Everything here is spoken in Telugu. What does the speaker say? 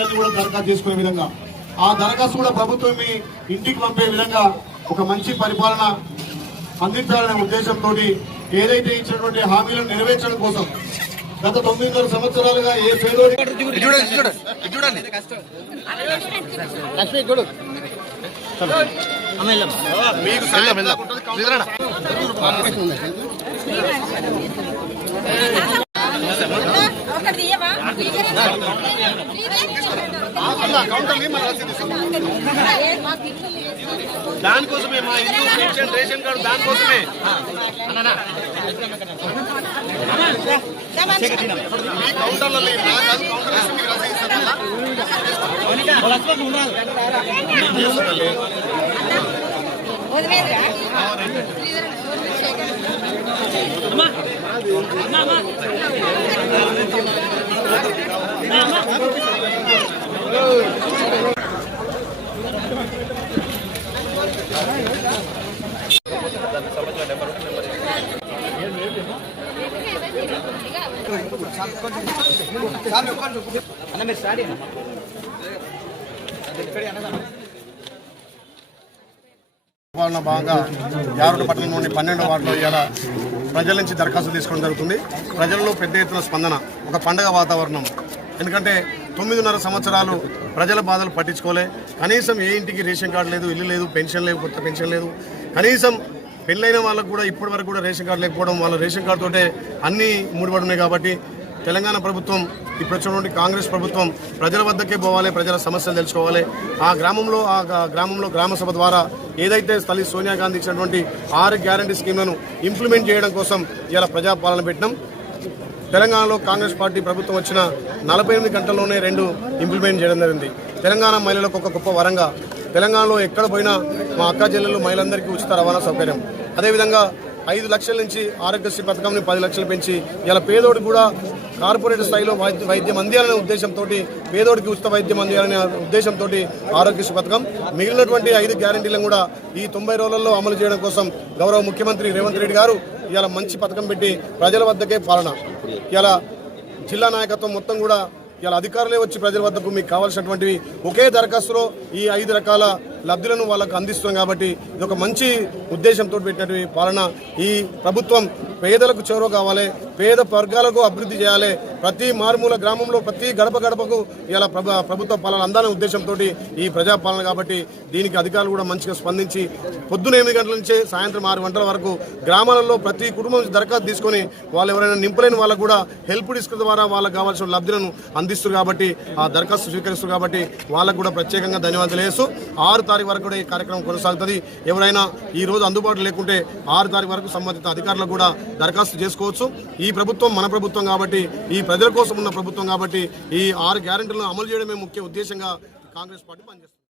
గ్యారెంటీలన్నీ కూడా దరఖాస్తు చేసుకునే విధంగా. ఆ దరఖాస్తు కూడా ప్రభుత్వం మీ ఇంటికి పంపే విధంగా ఒక మంచి పరిపాలన అందించాలనే ఉద్దేశంతో ఏదైతే ఇచ్చినటువంటి హామీలను నెరవేర్చడం కోసం గత తొమ్మిదిన్నర సంవత్సరాలుగా ఏ పేదోడి మీకు సాయం నిద్రనా ఒకటి తీయవా? మాకు ఇల్లు లేదు. దానికోసమే మా ఇల్లు పెన్షన్ రేషన్ కార్డు దానికోసమే. మీ కౌంటర్లలో ఈ నా కాదు, పాలన భాగంగా యారుడు పట్టణం నుండి పన్నెండు వార్డులో ఇలా ప్రజల నుంచి దరఖాస్తు తీసుకోవడం జరుగుతుంది. ప్రజల్లో పెద్ద ఎత్తున స్పందన ఒక పండగ వాతావరణం. ఎందుకంటే తొమ్మిదిన్నర సంవత్సరాలు ప్రజల బాధలు పట్టించుకోలే. కనీసం ఏ ఇంటికి రేషన్ కార్డు లేదు ఇల్లు లేదు పెన్షన్ లేదు కొత్త పెన్షన్ లేదు. కనీసం పెళ్ళైన వాళ్ళకు కూడా ఇప్పటి వరకు కూడా రేషన్ కార్డు లేకపోవడం వాళ్ళ రేషన్ కార్డుతోటే అన్నీ ముడిపడి ఉన్నాయి కాబట్టి తెలంగాణ ప్రభుత్వం ఇప్పుడు వచ్చినటువంటి కాంగ్రెస్ ప్రభుత్వం ప్రజల వద్దకే పోవాలి ప్రజల సమస్యలు తెలుసుకోవాలి. ఆ గ్రామంలో ఆ గ్రామంలో గ్రామసభ ద్వారా ఏదైతే తల్లి సోనియా గాంధీ ఇచ్చినటువంటి ఆరు గ్యారంటీ స్కీమ్లను ఇంప్లిమెంట్ చేయడం కోసం ఇలా ప్రజాపాలన పెట్టినాం. తెలంగాణలో కాంగ్రెస్ పార్టీ ప్రభుత్వం వచ్చిన నలభై ఎనిమిది గంటల్లోనే రెండు ఇంప్లిమెంట్ చేయడం జరిగింది. తెలంగాణ మహిళలకు ఒక గొప్ప వరంగా. తెలంగాణలో ఎక్కడ పోయినా మా అక్క చెల్లెలు మహిళలందరికీ ఉచిత రవాణా సౌకర్యం. అదేవిధంగా ఐదు లక్షల నుంచి ఆరోగ్యశ్రీ పథకంని పది లక్షలు పెంచి ఇలా పేదోడు కూడా కార్పొరేట్ స్థాయిలో వైద్య వైద్యం అందియాలనే ఉద్దేశంతో పేదోడికి ఉచిత వైద్యం అందియాలనే ఉద్దేశంతో ఆరోగ్యశ్రీ పథకం. మిగిలినటువంటి ఐదు గ్యారంటీలను కూడా ఈ తొంభై రోజులలో అమలు చేయడం కోసం గౌరవ ముఖ్యమంత్రి రేవంత్ రెడ్డి గారు ఇలా మంచి పథకం పెట్టి ప్రజల వద్దకే పాలన. ఇలా జిల్లా నాయకత్వం మొత్తం కూడా ఇలా అధికారులే వచ్చి ప్రజల వద్దకు మీకు కావాల్సినటువంటివి ఒకే దరఖాస్తులో ఈ ఐదు రకాల లబ్ధులను వాళ్ళకు అందిస్తున్నాం కాబట్టి ఇది ఒక మంచి ఉద్దేశంతో పెట్టినటువంటి పాలన. ఈ ప్రభుత్వం పేదలకు చొరవ కావాలి పేద వర్గాలకు అభివృద్ధి చేయాలి. ప్రతి మారుమూల గ్రామంలో ప్రతి గడప గడపకు ఇలా ప్రభు ప్రభుత్వ పాలన అందాలనే ఉద్దేశంతో ఈ ప్రజాపాలన కాబట్టి దీనికి అధికారులు కూడా మంచిగా స్పందించి పొద్దున ఎనిమిది గంటల నుంచే సాయంత్రం ఆరు గంటల వరకు గ్రామాలలో ప్రతి కుటుంబం నుంచి దరఖాస్తు తీసుకొని వాళ్ళు ఎవరైనా నింపలేని వాళ్ళకు కూడా హెల్ప్ డిస్క్ ద్వారా వాళ్ళకి కావాల్సిన లబ్ధులను అందిస్తారు కాబట్టి ఆ దరఖాస్తు స్వీకరిస్తారు కాబట్టి వాళ్ళకు కూడా ప్రత్యేకంగా ధన్యవాదాలు వేస్తూ ఆరు తారీఖు వరకు కూడా ఈ కార్యక్రమం కొనసాగుతుంది. ఎవరైనా ఈ రోజు అందుబాటులో లేకుంటే ఆరు తారీఖు వరకు సంబంధిత అధికారులకు కూడా దరఖాస్తు చేసుకోవచ్చు. ఈ ప్రభుత్వం మన ప్రభుత్వం కాబట్టి ఈ ప్రజల కోసం ఉన్న ప్రభుత్వం కాబట్టి ఈ ఆరు గ్యారెంటీలను అమలు చేయడమే ముఖ్య ఉద్దేశంగా కాంగ్రెస్ పార్టీ పనిచేస్తుంది.